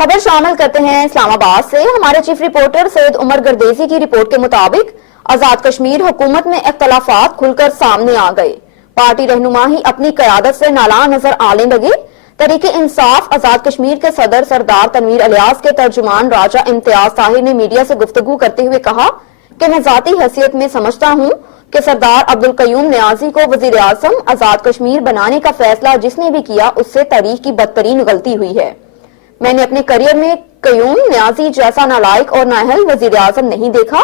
خبر شامل کرتے ہیں اسلام آباد سے۔ ہمارے چیف رپورٹر سید عمر گردیسی کی رپورٹ کے مطابق آزاد کشمیر حکومت میں اختلافات کھل کر سامنے آ گئے۔ پارٹی رہنما ہی اپنی قیادت سے نالاں نظر آنے لگے۔ تحریک انصاف آزاد کشمیر کے صدر سردار تنویر الیاس کے ترجمان راجہ امتیاز طاہر نے میڈیا سے گفتگو کرتے ہوئے کہا کہ میں ذاتی حیثیت میں سمجھتا ہوں کہ سردار عبدالقیوم نیازی کو وزیر اعظم آزاد کشمیر بنانے کا فیصلہ جس نے بھی کیا اس سے تاریخ کی بدترین غلطی ہوئی ہے۔ میں نے اپنے کریئر میں قیوم نیازی جیسا نالائق اور نااہل وزیر اعظم نہیں دیکھا۔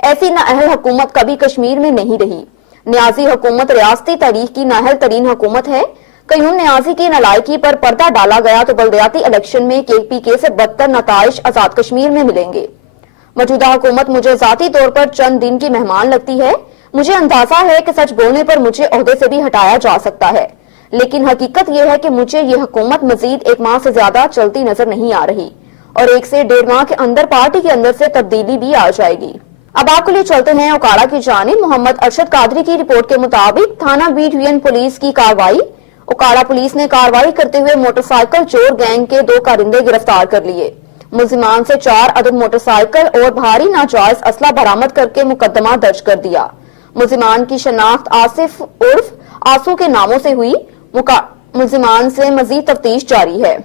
ایسی نااہل حکومت کبھی کشمیر میں نہیں رہی۔ نیازی حکومت ریاستی تاریخ کی نااہل ترین حکومت ہے۔ قیوم نیازی کی نالائکی پر پردہ ڈالا گیا تو بلدیاتی الیکشن میں KPK سے بدتر نتائج آزاد کشمیر میں ملیں گے۔ موجودہ حکومت مجھے ذاتی طور پر چند دن کی مہمان لگتی ہے۔ مجھے اندازہ ہے کہ سچ بولنے پر مجھے عہدے سے بھی ہٹایا جا سکتا ہے، لیکن حقیقت یہ ہے کہ مجھے یہ حکومت مزید 1 ماہ سے زیادہ چلتی نظر نہیں آ رہی اور 1 سے 1.5 ماہ کے اندر پارٹی کے اندر سے تبدیلی بھی آ جائے گی۔ اب آپ کے لیے چلتے ہیں اوکاڑا کی جانب۔ محمد ارشد قادری کی رپورٹ کے مطابق تھانہ بی ڈویژن پولیس کی کارروائی۔ اوکاڑا پولیس نے کارروائی کرتے ہوئے موٹر سائیکل چور گینگ کے 2 کارندے گرفتار کر لیے۔ ملزمان سے 4 عدد موٹر سائیکل اور بھاری ناجائز اسلحہ برآمد کر کے مقدمہ درج کر دیا۔ ملزمان کی شناخت آصف عرف آسو کے ناموں سے ہوئی۔ ملزمان سے مزید تفتیش جاری ہے۔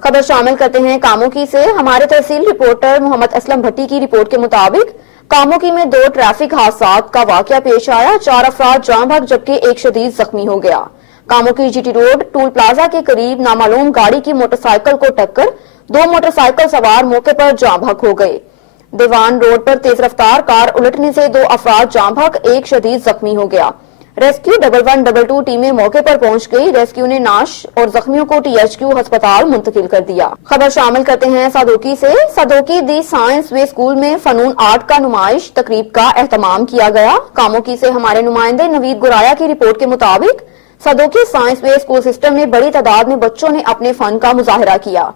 خبر شامل کرتے ہیں کاموکی سے۔ ہمارے تحصیل رپورٹر محمد اسلم بھٹی کی رپورٹ کے مطابق کاموکی میں 2 ٹریفک حادثات کا واقعہ پیش آیا۔ 4 افراد جاں بحق جبکہ 1 شدید زخمی ہو گیا۔ Kamoke GT road tool plaza کے قریب نامعلوم گاڑی کی موٹر سائیکل کو ٹکر 2 موٹر سائیکل سوار موقع پر جاں بحق ہو گئے۔ دیوان روڈ پر تیز رفتار کار الٹنے سے 2 افراد جاں بحق 1 شدید زخمی ہو گیا۔ ریسکیو 1122 ٹیمیں موقع پر پہنچ گئی۔ ریسکیو نے نعش اور زخمیوں کو THQ ہسپتال منتقل کر دیا۔ خبر شامل کرتے ہیں صدوقی سے۔ صدوقی دی سائنس وے اسکول میں فنون آرٹ کا نمائش تقریب کا اہتمام کیا گیا۔ کاموکی سے ہمارے نمائندے نوید گرایا کی رپورٹ کے مطابق صدوقی سائنس وے اسکول سسٹم میں بڑی تعداد میں بچوں نے اپنے فن کا مظاہرہ کیا۔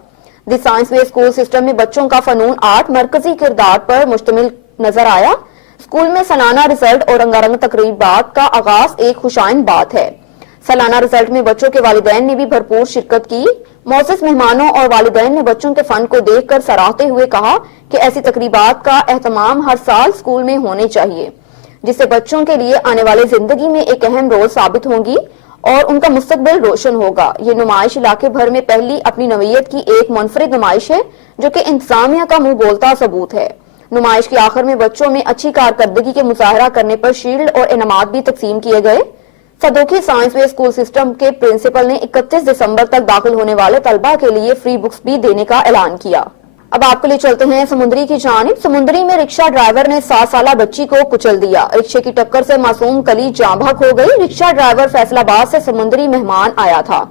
دی سائنس وے اسکول سسٹم میں بچوں کا فنون آرٹ مرکزی کردار پر مشتمل نظر آیا۔ اسکول میں سالانہ رزلٹ اور رنگارنگ تقریبات کا آغاز ایک خوشائن بات ہے۔ سالانہ رزلٹ میں بچوں کے والدین نے بھی بھرپور شرکت کی۔ معزز مہمانوں اور والدین نے بچوں کے فن کو دیکھ کر سراہتے ہوئے کہا کہ ایسی تقریبات کا اہتمام ہر سال اسکول میں ہونے چاہیے، جس سے بچوں کے لیے آنے والے زندگی میں ایک اہم رول ثابت ہوگی اور ان کا مستقبل روشن ہوگا۔ یہ نمائش علاقے بھر میں پہلی اپنی نوعیت کی ایک منفرد نمائش ہے جو کہ انتظامیہ کا منہ بولتا ثبوت ہے۔ نمائش کے آخر میں بچوں میں اچھی کارکردگی کے مظاہرہ کرنے پر شیلڈ اور انعامات بھی تقسیم کیے گئے۔ صدوقی سائنس وے اسکول سسٹم کے پرنسپل نے 31 دسمبر تک داخل ہونے والے طلبہ کے لیے فری بکس بھی دینے کا اعلان کیا۔ اب آپ کے لیے چلتے ہیں سمندری کی جانب۔ سمندری میں رکشہ ڈرائیور نے 7 سالہ بچی کو کچل دیا۔ رکشے کی ٹکر سے معصوم کلی جاں بحق ہو گئی۔ رکشہ ڈرائیور فیصل آباد سے سمندری مہمان آیا تھا۔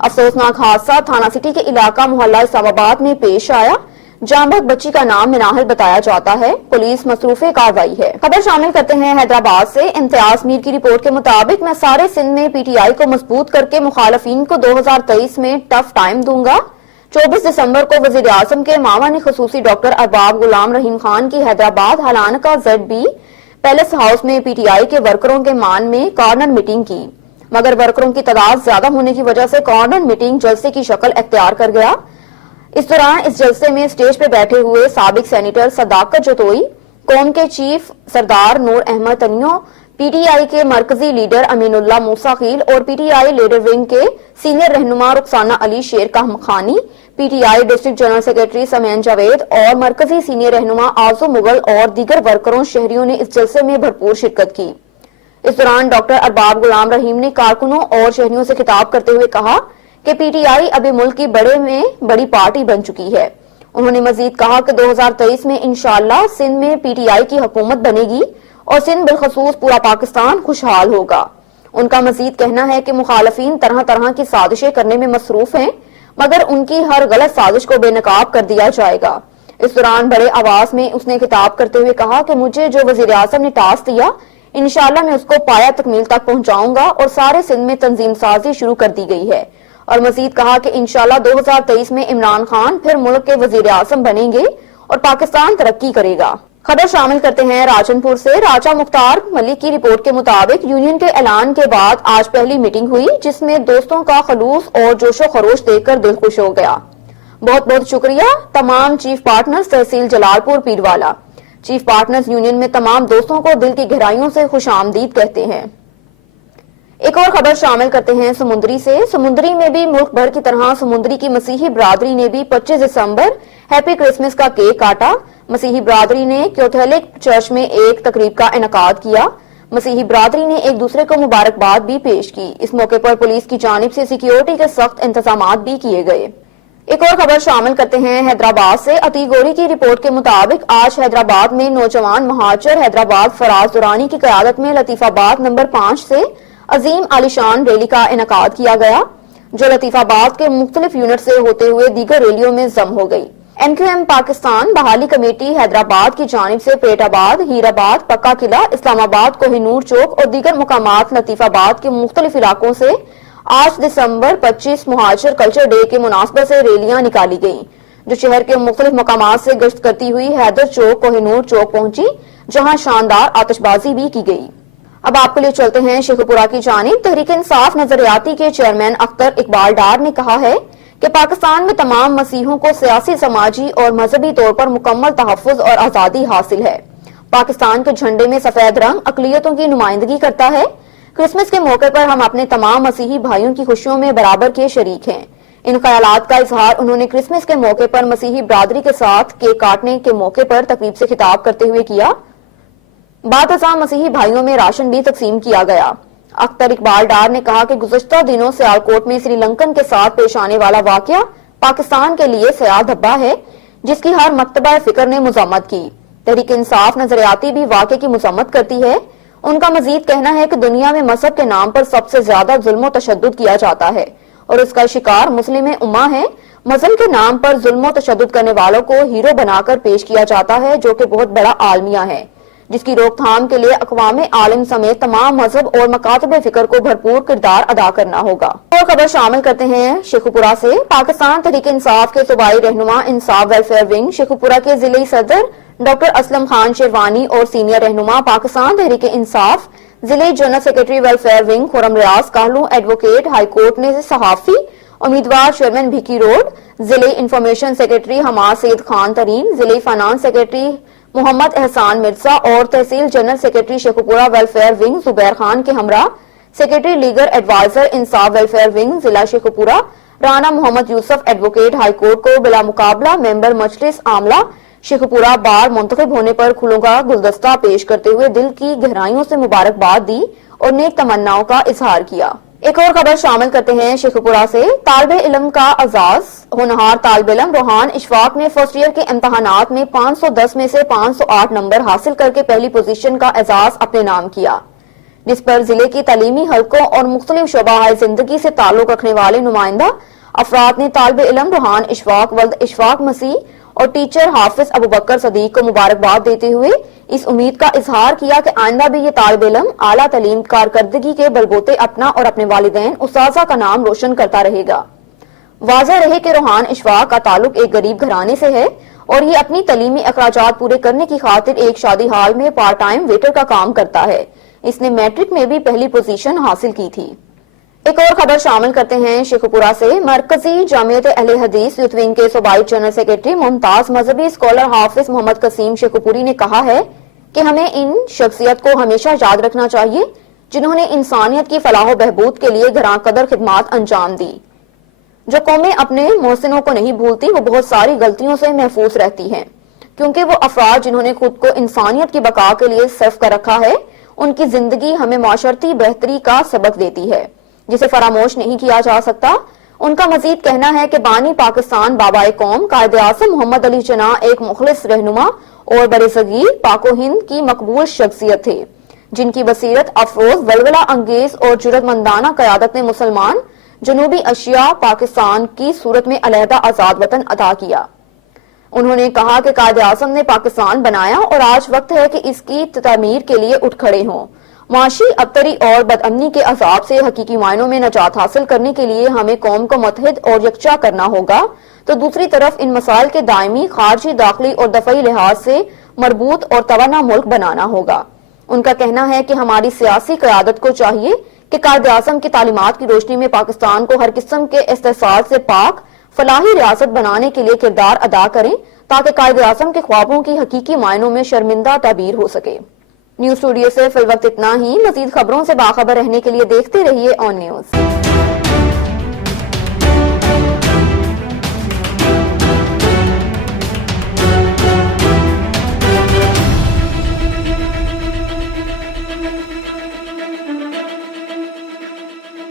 افسوسناک حادثہ تھانہ سٹی کے علاقہ محلہ اسلام آباد میں پیش آیا۔ جاں بحق بچی کا نام مناہل بتایا جاتا ہے۔ پولیس مصروف کارروائی ہے۔ خبر شامل کرتے ہیں حیدرآباد سے۔ امتیاز میر کی رپورٹ کے مطابق میں سارے سندھ میں PTI کو مضبوط کر کے مخالفین کو 2023 میں ٹف ٹائم دوں گا۔ 24 دسمبر کو وزیر اعظم کے معاون خصوصی ڈاکٹر ارباب غلام رحیم خان کی حیدرآباد ہلانکا ZB پیلس ہاؤس میں PTI کے ورکروں کے مان میں کارنر میٹنگ کی، مگر ورکروں کی تعداد زیادہ ہونے کی وجہ سے کارنر میٹنگ جلسے کی شکل اختیار کر گیا۔ اس دوران اس جلسے میں اسٹیج پہ بیٹھے ہوئے سابق سینیٹر صداقت جتوئی، قوم کے چیف سردار نور احمد تنیو، PTI کے مرکزی لیڈر امین اللہ موسیٰ خیل اور PTI لیڈر ونگ کے سینئر رہنما رخسانہ علی شیر کا مخانی، PTI district general secretary Sameen Javed اور مرکزی سینئر رہنما آرزو مغل اور دیگر ورکروں شہریوں نے اس جلسے میں بھرپور شرکت کی۔ اس دوران ڈاکٹر ارباب غلام رحیم نے کارکنوں اور شہریوں سے خطاب کرتے ہوئے کہا کہ PTI ابھی ملک کی بڑے میں بڑی پارٹی بن چکی ہے۔ انہوں نے مزید کہا کہ 2023 میں انشاءاللہ سندھ میں PTI کی حکومت بنے گی اور سندھ بالخصوص پورا پاکستان خوشحال ہوگا۔ ان کا مزید کہنا ہے کہ مخالفین طرح طرح کی سازشیں کرنے میں مصروف ہیں، مگر ان کی ہر غلط سازش کو بے نقاب کر دیا جائے گا۔ اس دوران بڑے آواز میں اس نے خطاب کرتے ہوئے کہا کہ مجھے جو وزیر اعظم نے ٹاسک دیا انشاءاللہ میں اس کو پایا تکمیل تک پہنچاؤں گا اور سارے سندھ میں تنظیم سازی شروع کر دی گئی ہے، اور مزید کہا کہ انشاءاللہ 2023 میں عمران خان پھر ملک کے وزیر اعظم بنیں گے اور پاکستان ترقی کرے گا۔ خبر شامل کرتے ہیں راجن پور سے۔ راجہ مختار ملک کی رپورٹ کے مطابق یونین کے اعلان کے بعد آج پہلی میٹنگ ہوئی، جس میں دوستوں کا خلوص اور جوش و خروش دیکھ کر دل خوش ہو گیا۔ बहुत बहुत शुक्रिया तमाम चीफ पार्टनर्स तहसील Jalalpur Pirwala. Chief partners union में तमाम दोस्तों को दिल की गहराइयों से खुशामदीद कहते हैं। एक और खबर शामिल करते हैं समुंदरी से। समुंदरी में भी मुल्क भर की तरह समुंदरी की मसीही बरादरी ने भी 25 दिसंबर हैप्पी क्रिसमस का केक काटा। मसीही बरादरी ने कैथोलिक चर्च में एक तकरीब का इनेकाद किया। मसीही बरादरी ने एक दूसरे को मुबारकबाद भी पेश की। इस मौके पर पुलिस की जानिब से सिक्योरिटी के सख्त इंतजाम भी किए गए। एक और खबर शामिल करते हैं हैदराबाद से। अतीक गोरी की रिपोर्ट के मुताबिक आज हैदराबाद में नौजवान महाजर हैदराबाद फराज दुरानी की क़यादत में लतीफाबाद नंबर 5 से अजीम आलिशान रैली का इनेकाद किया गया, जो लतीफाबाद के मुख्तलिफ यूनिट से होते हुए दीगर रैलियों में जम हो गई। NQM पाकिस्तान बहाली कमेटी हैदराबाद की जानिब से पेटाबाद, हीराबाद, पक्का किला, इस्लामाबाद, कोहिनूर चौक और दीगर मुकामात लतीफाबाद के मुख्तलिफ इलाकों से 8 दिसंबर 25 मुहाजिर कल्चर डे के मुनासबत से रैलियां निकाली गईं, जो शहर के मुख्तलिफ मकामात से गश्त करती हुई हैदर चौक, कोहिनूर चौक पहुंची, जहां शानदार आतिशबाजी भी की गई। अब आपके लिए चलते हैं शेखुपुरा की जानिब। तहरीक इंसाफ नजरियाती के चेयरमैन अख्तर इकबाल डार ने कहा है कि पाकिस्तान में तमाम मसीहों को सियासी, समाजी और मजहबी तौर पर मुकम्मल तहफ़्फ़ुज़ और आज़ादी हासिल है। पाकिस्तान के झंडे में सफेद रंग अक़लियतों की नुमाइंदगी करता है। क्रिसमस के मौके पर हम अपने तमाम मसीही भाइयों की खुशियों में बराबर के शरीक हैं। इन ख्यालात का इजहार उन्होंने क्रिसमस के मौके पर मसीही बरादरी के साथ केक काटने के मौके पर तकरीब से खिताब करते हुए किया। बादशाह मसीही भाइयों में राशन भी तकसीम किया गया। अख्तर इकबाल डार ने कहा कि गुज़श्ता दिनों सियालकोट में श्रीलंकन के साथ पेश आने वाला वाकया पाकिस्तान के लिए सयाह धब्बा है, जिसकी हर मकतबा फिक्र ने मुज़म्मत की। तहरीक इंसाफ नजरियाती भी वाकये की मुज़म्मत करती है। उनका मजीद कहना है कि दुनिया में मजहब के नाम पर सबसे ज्यादा जुल्म तशद्दुद किया जाता है और इसका शिकार मुस्लिम उम्मा है। मजहब के नाम पर जुल्म तशद्दुद करने वालों को हीरो बनाकर पेश किया जाता है, जो कि बहुत बड़ा आलमिया है, जिसकी रोकथाम के लिए अक़वाम आलम समेत तमाम मजहब और मकातब फिक्र को भरपूर किरदार अदा करना होगा। और खबर शामिल करते हैं शेखुपुरा से। पाकिस्तान तहरीक इंसाफ के सूबाई रहनुमा इंसाफ वेलफेयर विंग शेखुपुरा के जिले सदर डॉक्टर असलम खान शेरवानी और सीनियर रहनुमा पाकिस्तान तहरीक इंसाफ जिले general secretary welfare wing Khurram Riaz Kahlon advocate high court ने सहाफी उम्मीदवार चेयरमैन भिकी रोड, जिले इंफॉर्मेशन सेक्रेटरी हमाद सईद खान तरीन, जिले फाइनेंस सेक्रेटरी मोहम्मद एहसान मिर्जा और तहसील general secretary Sheikhupura welfare wing Zubair Khan के हमरा secretary legal adviser Insaf welfare wing जिला Sheikhupura Rana Mohammad Yusuf advocate high court को बिला मुकाबला मेंबर मजलिस आमला शेखुपुरा बार मुंतखब होने पर फूलों का गुलदस्ता पेश करते हुए दिल की गहराइयों से मुबारकबाद दी और नेक तमन्नाओं का इजहार किया। एक और खबर शामिल करते हैं शेखुपुरा से। तालिबे इल्म का आजाज। होनहार तालिबे इल्म रोहान इशफाक ने फर्स्ट ईयर के इम्तहानात में 510 में से 508 नंबर हासिल करके पहली पोजीशन का एजाज अपने नाम किया, जिस पर जिले की तालीमी हलकों और मुख्तलिफ शोबाए जिंदगी से ताल्लुक रखने वाले नुमाइंदा अफराद ने तालिबे इल्म रोहान इशफाक वल्द इशफाक मसीह और टीचर हाफिज अबू बकर सदीक को मुबारकबाद देते हुए इस उम्मीद का इजहार किया कि आइंदा भी ये तालिब इल्म आला तालीम कारकर्दगी के बलबूते अपना और अपने वालिदैन उस्ताज़ा का नाम रोशन करता रहेगा। वाज़ेह रहे कि रोहान इशफाक का ताल्लुक एक गरीब घराने से है और ये अपनी तालीमी अखराजात पूरे करने की खातिर एक शादी हाल में पार्ट टाइम वेटर का काम करता है। इसने मैट्रिक में भी पहली पोजीशन हासिल की थी। एक और खबर शामिल करते हैं शेखुपुरा से। मरकजी जामियत अहले हदीस यूथ विंग के सूबाई जनरल सेक्रेटरी मुमताज मजहबी स्कॉलर हाफिज मोहम्मद कसीम शेखुपुरी ने कहा है कि हमें इन शख्सियत को हमेशा याद रखना चाहिए जिन्होंने इंसानियत की फलाह बहबूद के लिए घरां कदर खिदमात अंजाम दी। जो कौमें अपने मोहसिनों को नहीं भूलती वो बहुत सारी गलतियों से महफूज रहती हैं, क्योंकि वो अफराद जिन्होंने खुद को इंसानियत की बका के लिए सर्फ कर रखा है उनकी जिंदगी हमें माशरती बेहतरी का सबक देती है, जिसे फरामोश नहीं किया जा सकता। उनका मजीद कहना है कि बानी पाकिस्तान बाबाए कौम कायदे आज़म मोहम्मद अली जना एक मुखलिस रहनुमा और बड़े सगीर पाको हिंद की मकबूल शख्सियत थे, जिनकी बसीरत अफरोज वलवला अंगेज और जुर्रतमंदाना क़यादत ने मुसलमान जनूबी एशिया पाकिस्तान की सूरत में अलहदा आजाद वतन अता किया। उन्होंने कहा कि कायदे आज़म ने पाकिस्तान बनाया और आज वक्त है कि इसकी तमीर के लिए उठ खड़े हों। माशी अबतरी और बदअमनी के अजाब से हकीकी मायनों में नजात हासिल करने के लिए हमें कौम को मुत्तहिद और यकजा करना होगा, तो दूसरी तरफ इन मसाइल के दायमी खारजी दाखिली और दफई लिहाज से मरबूत और तवाना मुल्क बनाना होगा। उनका कहना है कि हमारी सियासी क़यादत को चाहिए कि कायदे आज़म की तालीमात की रोशनी में पाकिस्तान को हर किस्म के इस्तेसाल से पाक فلاحی ریاست بنانے کے لیے کردار ادا کریں تاکہ قائد اعظم کے خوابوں کی حقیقی معنوں میں شرمندہ تعبیر ہو سکے۔ نیوز اسٹوڈیو سے فی الوقت اتنا ہی۔ مزید خبروں سے باخبر رہنے کے لیے دیکھتے رہیے آن نیوز۔